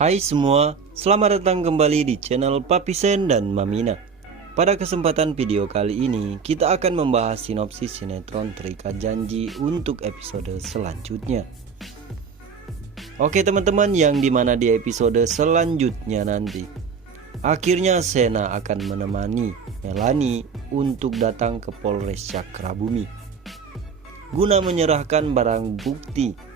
Hai semua, selamat datang kembali di channel Papi Sen dan Mamina. Pada kesempatan video kali ini, kita akan membahas sinopsis sinetron Terikat Janji untuk episode selanjutnya. Oke teman-teman, yang dimana di episode selanjutnya nanti akhirnya Sena akan menemani Melanie untuk datang ke Polres Cakrabumi guna menyerahkan barang bukti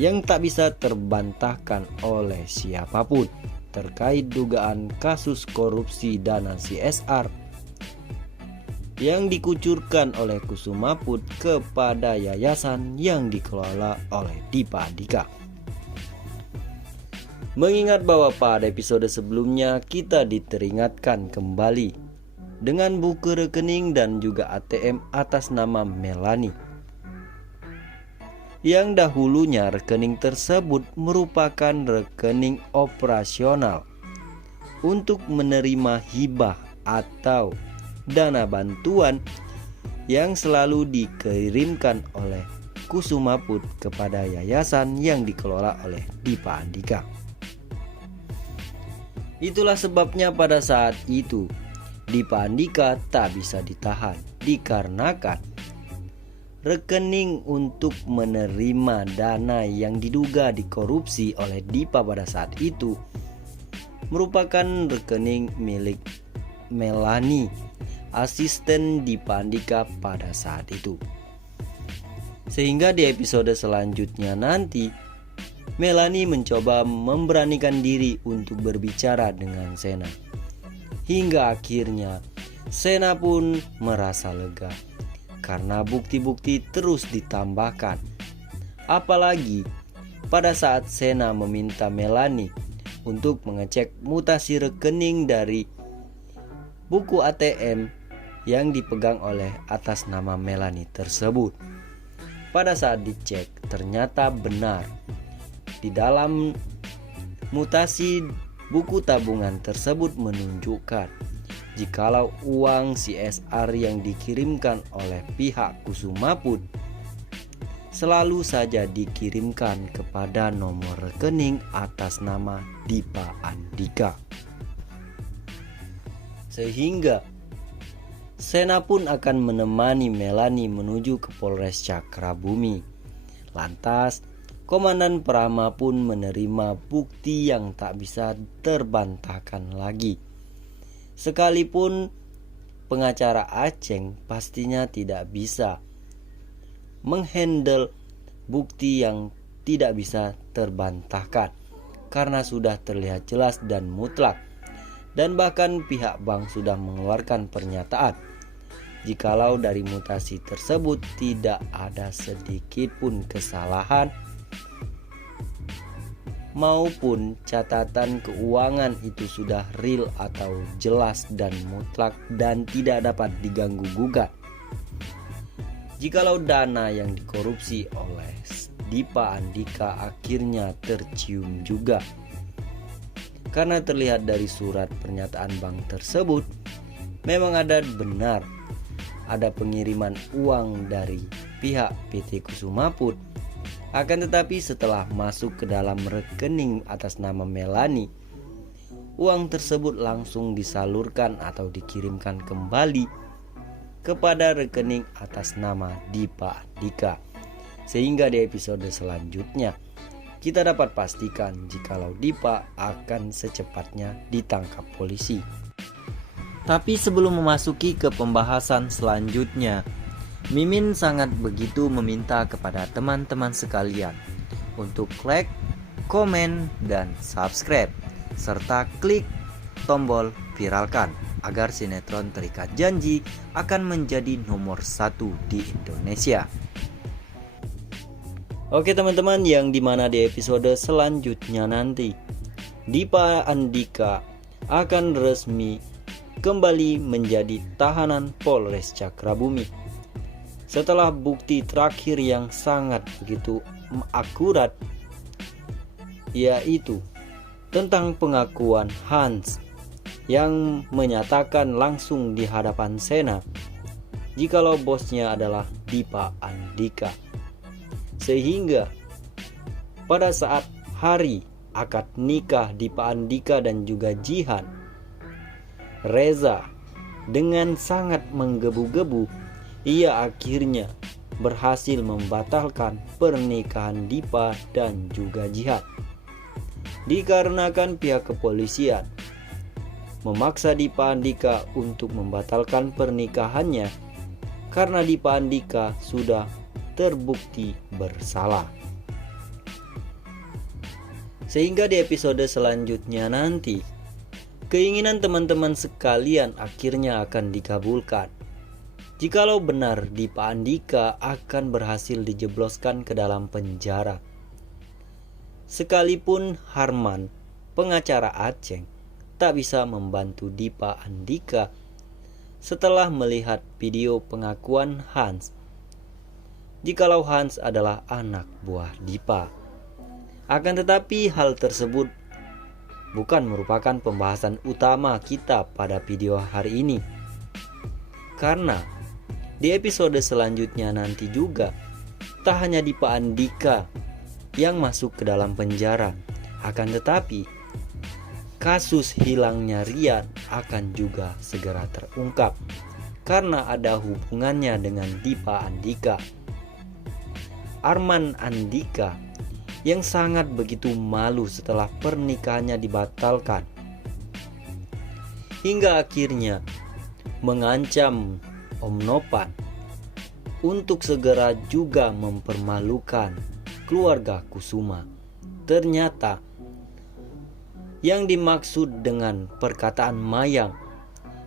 yang tak bisa terbantahkan oleh siapapun terkait dugaan kasus korupsi dana CSR yang dikucurkan oleh Kusuma Put kepada yayasan yang dikelola oleh Dipa Andika. Mengingat bahwa pada episode sebelumnya kita diteringatkan kembali dengan buku rekening dan juga ATM atas nama Melanie, yang dahulunya rekening tersebut merupakan rekening operasional untuk menerima hibah atau dana bantuan yang selalu dikirimkan oleh Kusuma Put kepada yayasan yang dikelola oleh Dipa Andika. Itulah sebabnya pada saat itu Dipa Andika tak bisa ditahan dikarenakan rekening untuk menerima dana yang diduga dikorupsi oleh Dipa pada saat itu merupakan rekening milik Melanie, asisten Dipa Andika pada saat itu. Sehingga di episode selanjutnya nanti Melanie mencoba memberanikan diri untuk berbicara dengan Sena. Hingga akhirnya Sena pun merasa lega karena bukti-bukti terus ditambahkan. Apalagi pada saat Sena meminta Melanie untuk mengecek mutasi rekening dari buku ATM yang dipegang oleh atas nama Melanie tersebut. Pada saat dicek ternyata benar. Di dalam mutasi buku tabungan tersebut menunjukkan jikalau uang CSR yang dikirimkan oleh pihak Kusuma Put selalu saja dikirimkan kepada nomor rekening atas nama Dipa Andika. Sehingga Sena pun akan menemani Melanie menuju ke Polres Cakrabumi. Lantas Komandan Prama pun menerima bukti yang tak bisa terbantahkan lagi. Sekalipun pengacara Aceng pastinya tidak bisa menghandle bukti yang tidak bisa terbantahkan karena sudah terlihat jelas dan mutlak. Dan bahkan pihak bank sudah mengeluarkan pernyataan jikalau dari mutasi tersebut tidak ada sedikit pun kesalahan maupun catatan keuangan itu sudah real atau jelas dan mutlak dan tidak dapat diganggu gugat. Jikalau dana yang dikorupsi oleh Dipa Andika akhirnya tercium juga. Karena terlihat dari surat pernyataan bank tersebut, memang ada benar ada pengiriman uang dari pihak PT Kusuma Put. Akan tetapi setelah masuk ke dalam rekening atas nama Melanie, uang tersebut langsung disalurkan atau dikirimkan kembali kepada rekening atas nama Dipa Andika. Sehingga di episode selanjutnya kita dapat pastikan jikalau Dipa akan secepatnya ditangkap polisi. Tapi sebelum memasuki ke pembahasan selanjutnya, Mimin sangat begitu meminta kepada teman-teman sekalian untuk like, komen, dan subscribe serta klik tombol viralkan agar sinetron Terikat Janji akan menjadi nomor 1 di Indonesia. Oke teman-teman, yang dimana di episode selanjutnya nanti Dipa Andika akan resmi kembali menjadi tahanan Polres Cakrabumi setelah bukti terakhir yang sangat begitu akurat, yaitu tentang pengakuan Hans yang menyatakan langsung di hadapan Sena jikalau bosnya adalah Dipa Andika. Sehingga pada saat hari akad nikah Dipa Andika dan juga Jihan, Reza dengan sangat menggebu-gebu ia akhirnya berhasil membatalkan pernikahan Dipa dan juga Jihan. Dikarenakan pihak kepolisian memaksa Dipa Andika untuk membatalkan pernikahannya karena Dipa Andika sudah terbukti bersalah. Sehingga di episode selanjutnya nanti, keinginan teman-teman sekalian akhirnya akan dikabulkan. Jikalau benar Dipa Andika akan berhasil dijebloskan ke dalam penjara. Sekalipun Harman, pengacara Aceng, tak bisa membantu Dipa Andika setelah melihat video pengakuan Hans. Jikalau Hans adalah anak buah Dipa. Akan tetapi hal tersebut bukan merupakan pembahasan utama kita pada video hari ini. Karena di episode selanjutnya nanti juga tak hanya Dipa Andika yang masuk ke dalam penjara, akan tetapi kasus hilangnya Rian akan juga segera terungkap karena ada hubungannya dengan Dipa Andika. Arman Andika yang sangat begitu malu setelah pernikahannya dibatalkan, hingga akhirnya mengancam Om Nopan untuk segera juga mempermalukan keluarga Kusuma. Ternyata yang dimaksud dengan perkataan Mayang,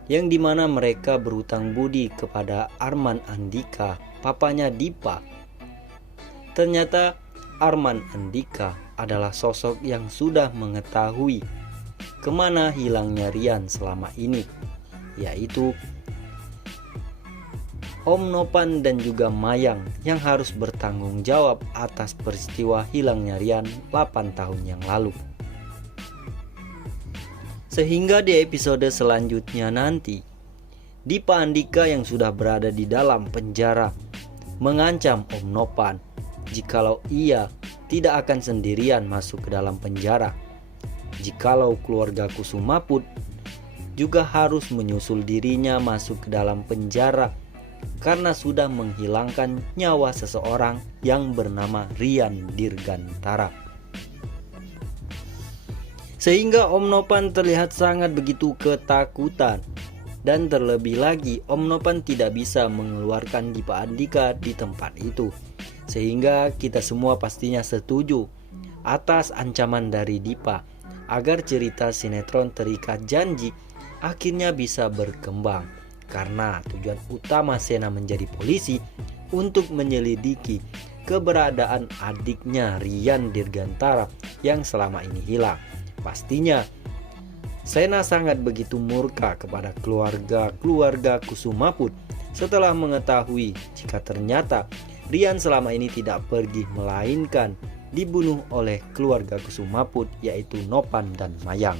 yang dimana mereka berhutang budi kepada Arman Andika, papanya Dipa, ternyata Arman Andika adalah sosok yang sudah mengetahui kemana hilangnya Rian selama ini, yaitu Om Nopan dan juga Mayang yang harus bertanggung jawab atas peristiwa hilangnya Rian 8 tahun yang lalu. Sehingga di episode selanjutnya nanti, Dipa Andika yang sudah berada di dalam penjara mengancam Om Nopan jikalau ia tidak akan sendirian masuk ke dalam penjara. Jikalau keluarga Kusumaput juga harus menyusul dirinya masuk ke dalam penjara karena sudah menghilangkan nyawa seseorang yang bernama Rian Dirgantara. Sehingga Om Nopan terlihat sangat begitu ketakutan. Dan terlebih lagi Om Nopan tidak bisa mengeluarkan Dipa Andika di tempat itu. Sehingga kita semua pastinya setuju atas ancaman dari Dipa agar cerita sinetron Terikat Janji akhirnya bisa berkembang. Karena tujuan utama Sena menjadi polisi untuk menyelidiki keberadaan adiknya Rian Dirgantara yang selama ini hilang. Pastinya Sena sangat begitu murka kepada keluarga Kusumaput setelah mengetahui jika ternyata Rian selama ini tidak pergi melainkan dibunuh oleh keluarga Kusumaput, yaitu Nopan dan Mayang.